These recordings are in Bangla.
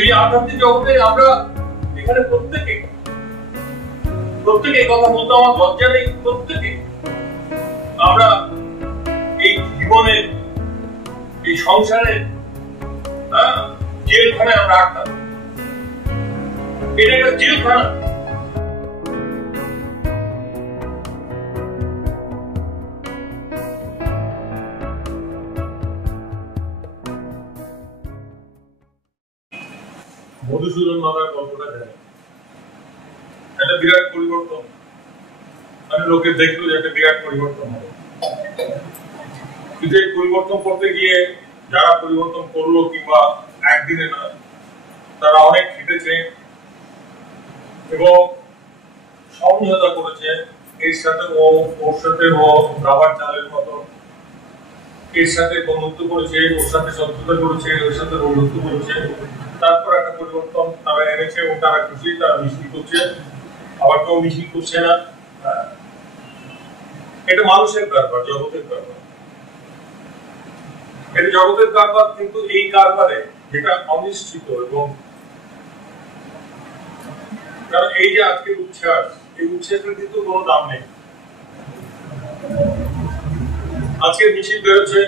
এই আধ্যাত্মিক জগতে আমরা এখানে প্রত্যেকে কথা বলতে আমার লজ্জা নেই। প্রত্যেকে আমরা এই জীবনে এই সংসারে জেলখানায় আমরা আটকা। এটা একটা জেলখানা। মধুসূদন মাতার গল্পটা জানি, একটা বিরাট পরিবর্তন, মানে লোকে দেখলো যে একটা বিরাট পরিবর্তন হবে, কিন্তু এই পরিবর্তন করতে গিয়ে যারা পরিবর্তন করলো কিংবা একদিনে না, তারা অনেক খেটেছে এবং সমঝোতা করেছে। এর সাথে ওর সাথে ও রাবার চালের মতো, এর সাথে বন্ধুত্ব করেছে, ওর সাথে শত্রুতা করেছে, ওর সাথে বন্ধুত্ব করেছে। তারপর একটা পরিবর্তন তারা এনেছে এবং তারা খুশি, তারা মিছিল করছে, আবার কেউ মিছিল করছে না। এটা মানুষের কারবার, জগতের কারবার, এটা জগতের কারবার। কিন্তু এই কারবারে যেটা অনিশ্চিত, এবং কারণ এই যে আজকের উচ্ছ্বাস, এই উচ্ছ্বাসের কিন্তু কোনো দাম নেই। আজকে মিছিল বেরোচ্ছে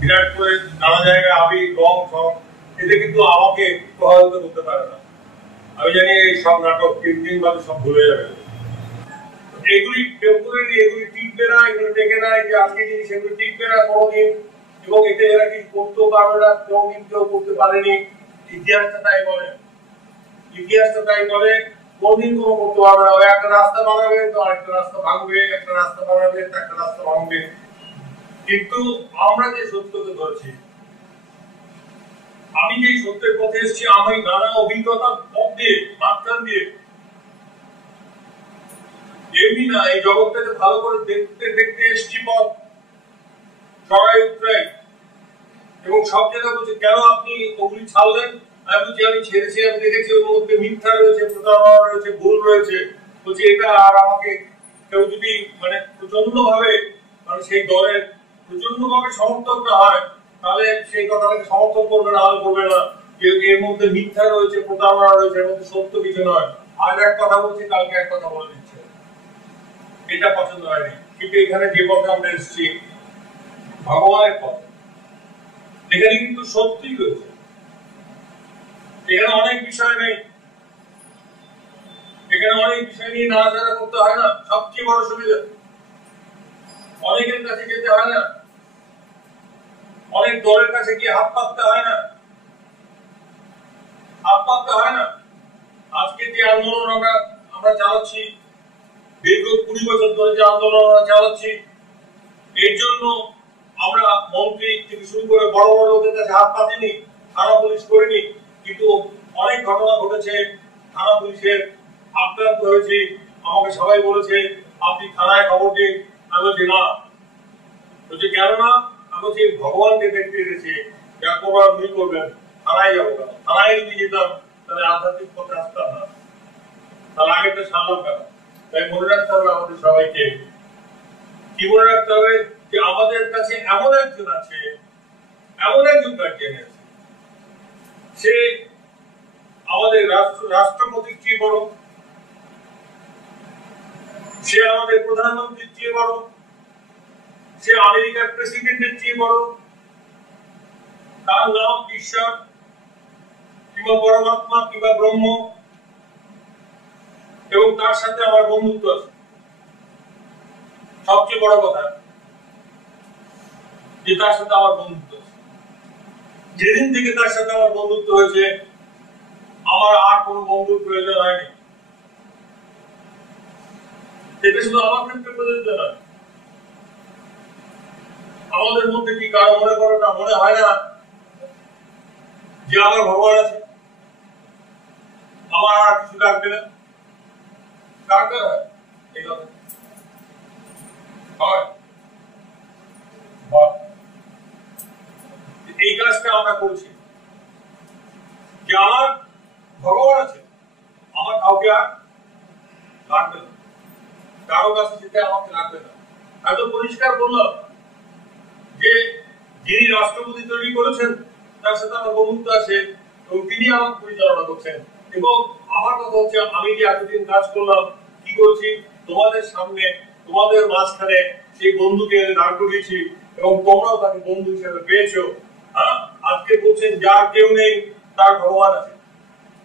বিরাট করে, নানা জায়গায় আবির রং সব, এতে কিন্তু আমাকে প্রভাবিত করতে পারে না। আমি জানি এই সব নাটক 3 দিন বাদে সব ভুলে যাবে। এগুলি টেম্পোরারি, এগুলি টিকবে না, এগুলো টেকে না, যে আজকে জিনিস এগুলো টিকবে না কোনোদিন। এবং এতে যারা কি করতেও পারবে না, কোনোদিন কেউ করতে পারেনি। ইতিহাসটা তাই বলে, ইতিহাসটা তাই বলে, কোনদিন কোনো করতে পারবে না। ওই একটা রাস্তা বানাবে তো আরেকটা রাস্তা ভাঙবে, একটা রাস্তা বানাবে তো একটা রাস্তা ভাঙবে। কিন্তু আমরা যে সত্যকে ধরেছি, আমি যে সত্যের পথে এসেছি, আমি নানা অভিজ্ঞতার পথ দিয়ে, মাঝখান দিয়ে, এমনি না, এই জগৎটাকে ভালো করে দেখতে দেখতে এসেছি পথ চড়াই উতরাই। এবং সব জায়গায় বলছে কেন আপনি ওগুলি ছাড়লেন? আমি বলছি আমি ছেড়েছি, আমি দেখেছি ওর মধ্যে মিথ্যা রয়েছে, প্রতারণা রয়েছে, ভুল রয়েছে। বলছি এটা আর আমাকে কেউ যদি মানে প্রচন্ড ভাবে, মানে সেই দলের প্রচন্ড ভাবে সমর্থক না হয়, তাহলে সেই কথাটাকে সমর্থন করবে না, হলে করবে না। এর মধ্যে মিথ্যা রয়েছে, প্রতারণা রয়েছে, এর মধ্যে সত্য কিছু নয়। আজ এক কথা বলছি, কালকে এক কথা বলে দিচ্ছে, এটা পছন্দ হয়নি। কিন্তু এখানে যে পথে আমরা এসেছি, ভগবানের পথ, এখানে কিন্তু সত্যই রয়েছে। এখানে অনেক বিষয় নেই, এখানে অনেক বিষয় নিয়ে নাড়াচাড়া করতে হয় না। সবচেয়ে বড় সুবিধা, অনেকের কাছে যেতে হয় না, অনেক দলের কাছে গিয়ে হাত পাততে হয় না, হাত পাততে হয় না। আজকে যে আন্দোলন আমরা চালাচ্ছি, দীর্ঘ 20 বছর ধরে যে আন্দোলন আমরা চালাচ্ছি, এর জন্য আমরা মন্ত্রী থেকে শুরু করে বড় বড় লোকের কাছে হাত পাতিনি, থানা পুলিশ করিনি। কিন্তু অনেক ঘটনা ঘটেছে, থানা পুলিশের আক্রান্ত হয়েছে, আমাকে সবাই বলেছে আপনি থানায় খবর দিন। আমি বলছি না। বলছি কেন না? আমি বলছি ভগবানকে দেখতে এসেছি, যা করবার উনি করবেন, থানায় যাবো কেন? থানায় যদি যেতাম তাহলে আধ্যাত্মিক পথে আসতাম না, তাহলে আগেটা সারলাম কেন? তাই মনে রাখতে হবে আমাদের সবাইকে, কি মনে রাখতে হবে যে আমাদের কাছে এমন একজন আছে, এমন একজন গার্জিয়ান আছে, সে আমাদের রাষ্ট্রপতির চেয়ে বড়, সে আমাদের প্রধানমন্ত্রীর চেয়ে বড়, সে আমেরিকার প্রেসিডেন্টের চেয়ে বড়। তার নাম ঈশ্বর কিংবা পরমাত্মা কিংবা ব্রহ্ম, এবং তার সাথে আমার বন্ধুত্ব আছে। সবচেয়ে বড় কথা যে তার সাথে আমার বন্ধুত্ব আছে। যেদিন থেকে তার সাথে আমার বন্ধুত্ব হয়েছে, আমার আর কোনো বন্ধুর প্রয়োজন হয়নি। এটা শুধু আমার ক্ষেত্রে প্রযোজ্য নয়, আমাদের মধ্যে কি কারো মনে করো না, মনে হয় না যে আমার ভগবান আছে, আমার আর কিছু লাগবে না? কার কার হয় এই কথা? এই কাজটা আমরা করছি যে আমার ভগবান আছে, আমার কাউকে আর লাগবে না, কারো কাছে যেতে আমাকে লাগবে না। এত পরিষ্কার বললাম যে যিনি রাষ্ট্রপতি তৈরি করেছেন তার সাথে আমার বন্ধুত্ব আছে, এবং তিনি আমাকে পরিচালনা করছেন। এবং আমার কথা হচ্ছে, আমি যে এতদিন কাজ করলাম, কি করছি, তোমাদের সামনে, তোমাদের মাঝখানে সেই বন্ধুকে দাঁড় করিয়েছি এবং তোমরাও তাকে বন্ধু হিসেবে পেয়েছো। আজকে বলছেন যার কেউ নেই তার ভগবান আছে।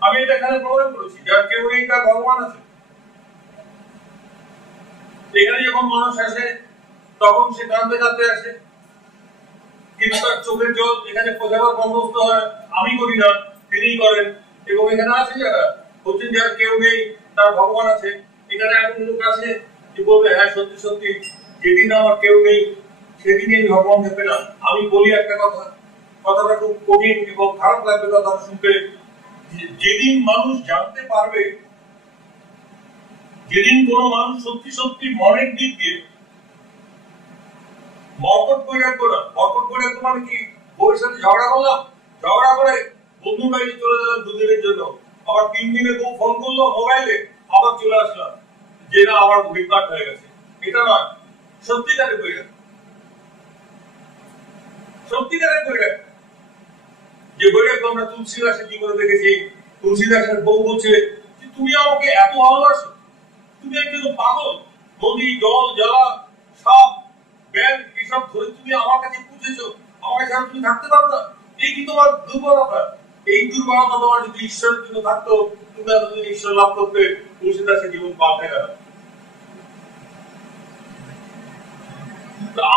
আমি এটা এখানে প্রমাণ করেছি, যার কেউ নেই তার ভগবান আছে। এখানে যখন মানুষ আসে তখন সে কাঁদতে কাঁদতে আসে, কিন্তু তার চোখের জল এখানে পৌঁছাবার বন্দোবস্ত হয় আমি করি না, তিনিই করেন। এবং এখানে আছে যারা বলছেন যার কেউ নেই তার ভগবান আছে, এখানে এমন লোক আছে যে বলবে হ্যাঁ সত্যি সত্যি যেদিন আমার কেউ নেই সেদিনই আমি ভগবানকে পেলাম। আমি বলি একটা কথা, কথাটা খুব কঠিন এবং খারাপ লাগবে কথাটা শুনতে, যেদিন মানুষ জানতে পারবে, যেদিন কোন মানুষ সত্যি সত্যি মনের দিক দিয়ে মর্কট বৈরাগ্য না, মর্কট বৈরাগ্য মানে কি, বউয়ের সাথে ঝগড়া করলাম, ঝগড়া করে বন্ধুর বাড়ি চলে গেলাম 2 দিনের জন্য, আবার 3 দিনে বউ ফোন করলো মোবাইলে, আবার চলে আসলাম, যে না আমার বিপাক হয়ে গেছে, এটা নয় সত্যিকারের বৈরাগ্য। সত্যিকারের বৈরাগ্য, যে বৈরাগ্য আমরা তুলসীদাসের জীবনে দেখেছি। তুলসীদাসের বউ বলছে তুমি আমাকে এত ভালোবাসো, তুমি একজন পাগল, নদী জল জ্বালা সাপ ব্যাং এসব ধরে তুমি আমার কাছে পুজেছো, আমাকে ছাড়া তুমি থাকতে পারো না, এই কি তোমার দুর্বলতা? এই দুর্বলতা তোমার যদি ঈশ্বরের জন্য থাকতো, তুমি এতদিন ঈশ্বর লাভ করতে। তুলসীদাসের জীবন পাল্টে গেল।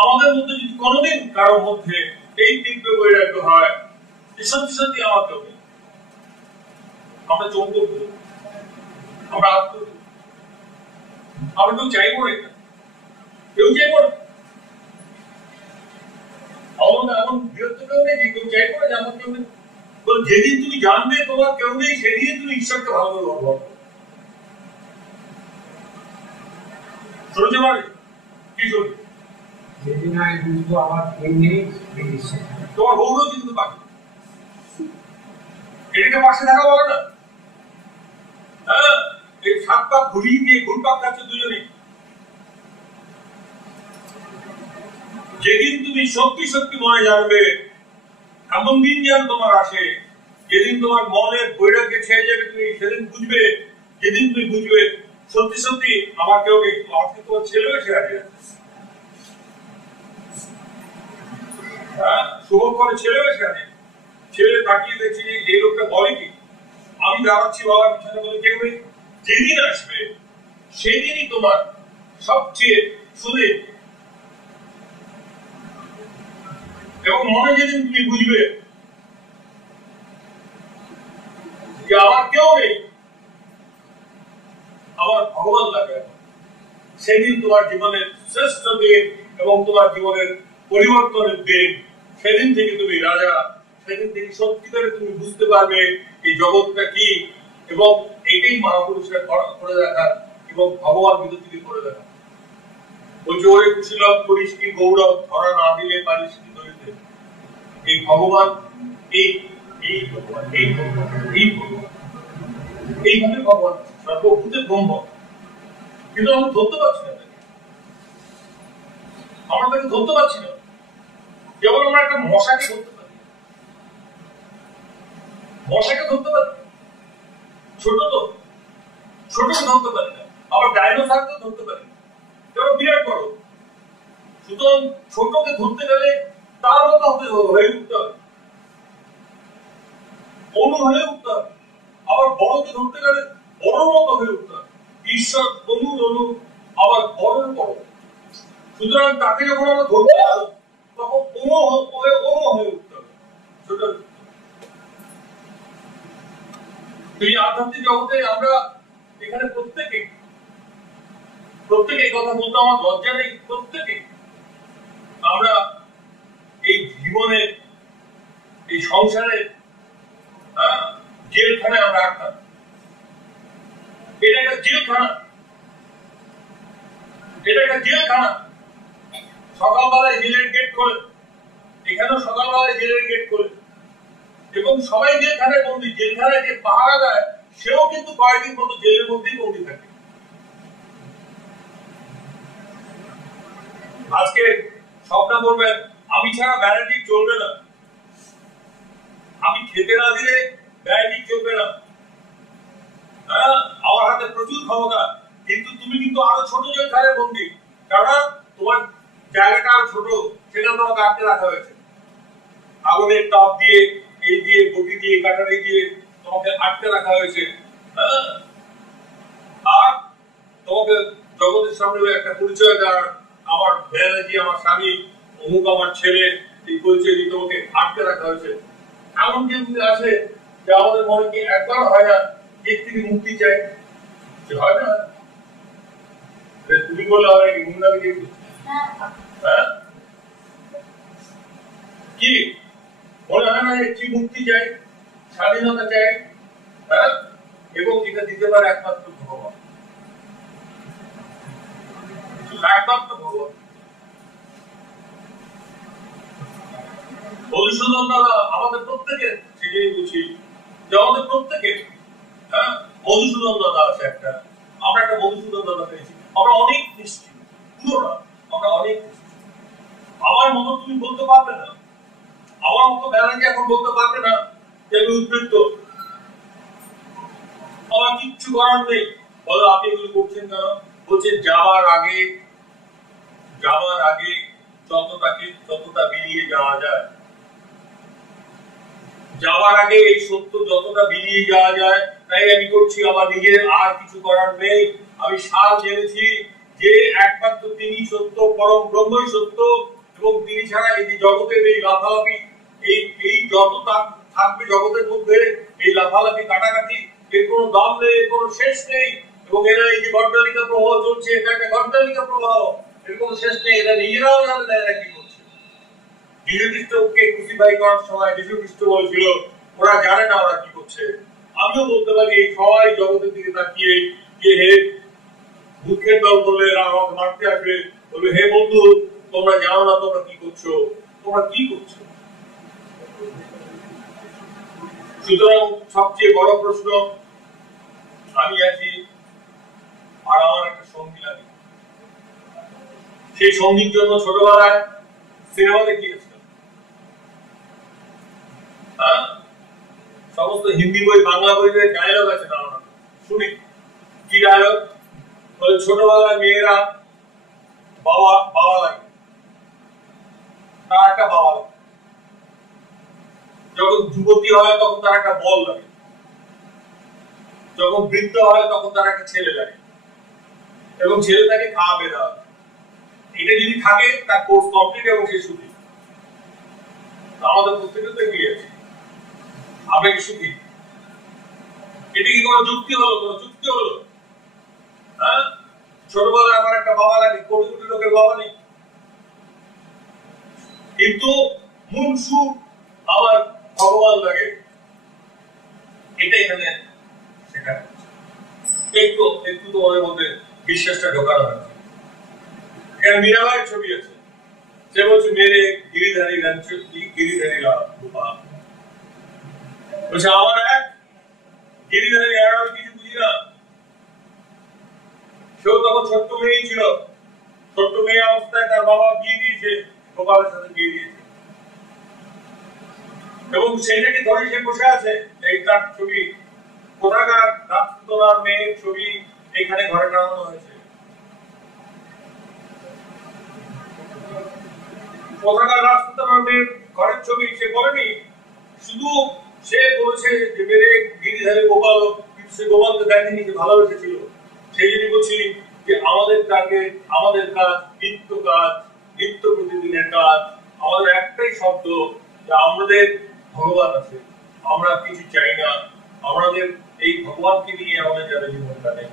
আমাদের মধ্যে যদি কোনোদিন কারোর মধ্যে এই তীব্র বৈরাগ্য হয় যে সত্যি সত্যি আমার কেউ নেই, আমরা চমকে উঠবো, আমরা আমরা কেউ চাইবো না, কেউ চাইবো না, এমন বিরক্ত কেউ নেই যে কেউ চাইবো না যে আমার কেউ নেই। যেদিন তুমি জানবে তোমার কেউ নেই সেদিন তুমি ঈশ্বরকে ভালো করে অনুভব করবে। শুনতে পারে কি শুনবে? যেদিন আমি বুঝবো আমার কেউ নেই, তোমার বউরও কিন্তু পাবে, এটাকে পাশে থাকা বলে না। হ্যাঁ, এই 7 পাক ঘুরিয়ে দিয়ে ঘুরপাক খাচ্ছে দুজনে। যেদিন তুমি সত্যি সত্যি মনে জানবে, এমন দিন যেন তোমার আসে যেদিন তোমার মনের বৈরাগ্যে ছেড়ে যাবে, তুমি সেদিন বুঝবে, যেদিন তুমি বুঝবে সত্যি সত্যি আমার কেউ নেই। আজকে তোমার ছেলে এসে আছে, হ্যাঁ শুভ করে ছেলে এসে আছে, ছেলে তাকিয়ে দেখছি যে এই লোকটা বলে কি, আমি দাঁড়াচ্ছি বাবার পিছনে বলে কেউ নেই। যেদিন আসবে সেদিনই তোমার সবচেয়ে সুদে, এবং মনে যেদিন তুমি বুঝবে যে আমার কেউ নেই, আমার ভগবান লাগে, সেদিন তোমার জীবনের শ্রেষ্ঠ দিন এবং তোমার জীবনের পরিবর্তনের দিন। সেদিন থেকে তুমি রাজা, সেদিন থেকে সত্যিকারে তুমি বুঝতে পারবে এই জগৎটা কি, এবং এটাই মহাপুরুষের করে দেখা এবং ভগবান ভিতর থেকে করে দেখা। বলছে ওরে কুশীলভ করিস কি গৌরব, ধরা না দিলে পারিস কি ধরিতে। এই ভগবান, এই এই ভগবান, এই ভগবান, এই ভগবান, এইভাবে ভগবান সর্বভূতে ব্রহ্ম, কিন্তু আমরা ধরতে পারছি না, আমরা তাকে ধরতে পারছি না। যেমন আমরা একটা মশাকে ধরতে পারি, মশাকে ধরতে পারি, ছোট তো ছোটকে ধরতে পারি না, আবার ডাইনোসরকে ধরতে পারি, যেমন বিরাট বড়। সুতরাং ছোটকে ধরতে গেলে তার মতো হয়ে উঠতে হবে, অনু হয়ে উঠতে হবে, আবার বড়কে ধরতে গেলে বড় মতো হয়ে উঠতে হবে। ঈশ্বর অনু আবার বড় বড়। সুতরাং তাকে যখন আমরা ধরতে যাবো তখন অনু হয়ে উঠতে হবে, ছোট। এই আধ্যাত্মিক জগতে আমরা এখানে প্রত্যেকে কথা বলতে আমার লজ্জা নেই, প্রত্যেকে আমরা এই জীবনে, এই সংসারে জেলখানায় আমরা আটকা। এটা একটা জেলখানা, এটা একটা জেলখানা। সকালবেলায় জেলের গেট খোলে, এখানেও সকালবেলায় জেলের গেট খোলে, এবং সবাই জেলখানায় বন্দী। জেলখানায় যে পাহারা দেয় সেও কিন্তু কয়েকদিন মতো জেলের মধ্যেই বন্দী থাকে। আজকে স্বপ্ন করবেন আমি ছাড়া ব্যানার্জি চলবে না, আমি খেতে না দিলে ব্যয় চলবে না। হ্যাঁ, আমার হাতে প্রচুর ক্ষমতা, কিন্তু তুমি কিন্তু আরো ছোট জেলখানে বন্দী, কারণ তোমার জায়গাটা আরো ছোট, সেখানে তোমাকে আটকে রাখা হয়েছে আগুনের তাপ দিয়ে, এই দিয়ে, বটি দিয়ে, কাটারি দিয়ে তোমাকে আটকে রাখা হয়েছে। হ্যাঁ, আর তোমাকে জগতের সামনে একটা পরিচয় দেওয়ার, আমার ব্যানার্জি, আমার স্বামী, অমুক আমার ছেলে, এই পরিচয় দিয়ে তোমাকে আটকে রাখা হয়েছে। এমন কেউ আছে যে আমাদের মনে কি একবার হয় না এর থেকে মুক্তি চাই? হয় না? তুমি বললে হবে কি মুন্ডাকে দিয়ে? হ্যাঁ, কি মনে হয় না কি মুক্তি চাই, স্বাধীনতা চাই? হ্যাঁ, এবং এটা দিতে পারে একমাত্র ভগবান, একমাত্র ভগবান। মধুসূদন দাদা আমাদের প্রত্যেকের, সেটাই বুঝি যে আমাদের প্রত্যেকের, হ্যাঁ, মধুসূদন দাদা আছে একটা, আমরা একটা মধুসূদন দাদা পেয়েছি। আমরা অনেক নিশ্চিত, পুরো না, আমরা অনেক নিশ্চিত। আমার মতো তুমি বলতে পারবে না, আমার মতো ব্যানার্জি এখন বলতে পারবে না যে আমি উদ্বৃত্ত, আমার কিচ্ছু করার নেই। বলো আপনি এগুলো করছেন কেন? বলছে যাওয়ার আগে যতটা বেরিয়ে যাওয়া যায়, যাওয়ার আগে এই সত্য যতটা বেরিয়ে যাওয়া যায়, তাই আমি করছি। আমার নিজের আর কিছু করার নেই। আমি সার জেনেছি যে একমাত্র তিনি সত্য, পরম ব্রহ্মই সত্য, এবং তিনি ছাড়া এই যে জগতের এই লাফালাফি, এই যত থাকবে জগতের মধ্যে, এই লাফালাফি কাটাকাটি, এর কোনো দাম নেই, এর কোনো শেষ নেই। এবং এরা এই যে গড্ডালিকা প্রবাহ চলছে, এটা একটা গড্ডালিকা প্রবাহ, এর কোনো শেষ নেই। এরা নিজেরাও জানে না এরা কি করছে। যীশু খ্রিস্টকে ক্রুসিফাই করার সময় যীশু খ্রিস্ট বলেছিল ওরা জানে না ওরা কি করছে। আমিও বলতে পারি এই সবাই জগতের দিকে তাকিয়ে যে হে দুঃখের দল বলে এরা আমাকে মারতে আসবে, বলবে হে বন্ধু তোমরা জানো না তোমরা কি করছো, তোমরা কি করছো। সুতরাং সবচেয়ে বড় প্রশ্ন, আমি আছি আর আমার একটা সঙ্গী লাগে। সেই সঙ্গীর জন্য ছোটবেলায় সিনেমা দেখিয়েছে, সমস্ত হিন্দি বই, বাংলা বইতে ডায়লগ আছে না, শুনি কি ডায়লগ? বলে ছোটবেলায় মেয়েরা বাবা লাগে, তার একটা বাবা লাগে। যখন যুবতী হয় তখন তার একটা বল লাগে, যখন বৃদ্ধ হয় তখন তার একটা ছেলে লাগে, এবং ছেলে তাকে খাওয়াবে দেওয়া। এটা যদি থাকে তার কোর্স কমপ্লিট এবং সে সুখী। আমাদের প্রত্যেকের তো গিয়েছে, আমরা কি সুখী? এটা কি কোনো যুক্তি হলো? কোনো যুক্তি হলো? হ্যাঁ, ছোটবেলায় আমার একটা বাবা লাগে, কোটি কোটি লোকের বাবা নেই, কিন্তু মূল সুখ আমার ভগবান লাগে। এটা এখানে সেখানে একটু একটু তোমাদের মধ্যে বিশ্বাসটা ঢোকানো হয়েছে। এখানে মীরাবাইয়ের ছবি আছে, সে বলছে মেরে গিরিধারী গিরিধারী গোপাল, বলছে আমার এক গিরিধারী, আর আমি কিছু বুঝি না। সেও তখন ছোট্ট মেয়েই ছিল, ছোট্ট মেয়ে অবস্থায় তার বাবা বিয়ে দিয়েছে, গোপালের সাথে বিয়ে দিয়েছে, এবং সেইটাকে ধরে সে বসে আছে। এই তার ছবি, কোথাকার রাজপুতনার মেয়ের ছবি এখানে ঘরে টানানো হয়েছে। কোথাকার রাজপুতনার মেয়ের ঘরের ছবি সে বলেনি, শুধু সে বলেছে যে মেরে গিরিধারী গোপাল, সে গোপালকে দেখেনি, যে ভালোবেসেছিল। সেই জন্য বলছি যে আমাদের টার্গেট, আমাদের কাজ, নিত্য প্রতিদিনের কাজ, আমাদের একটাই শব্দ যে আমাদের ভগবান আছে, আমরা কিছু চাই না, আমাদের এই ভগবানকে নিয়ে আমাদের যারা জীবন কাটে।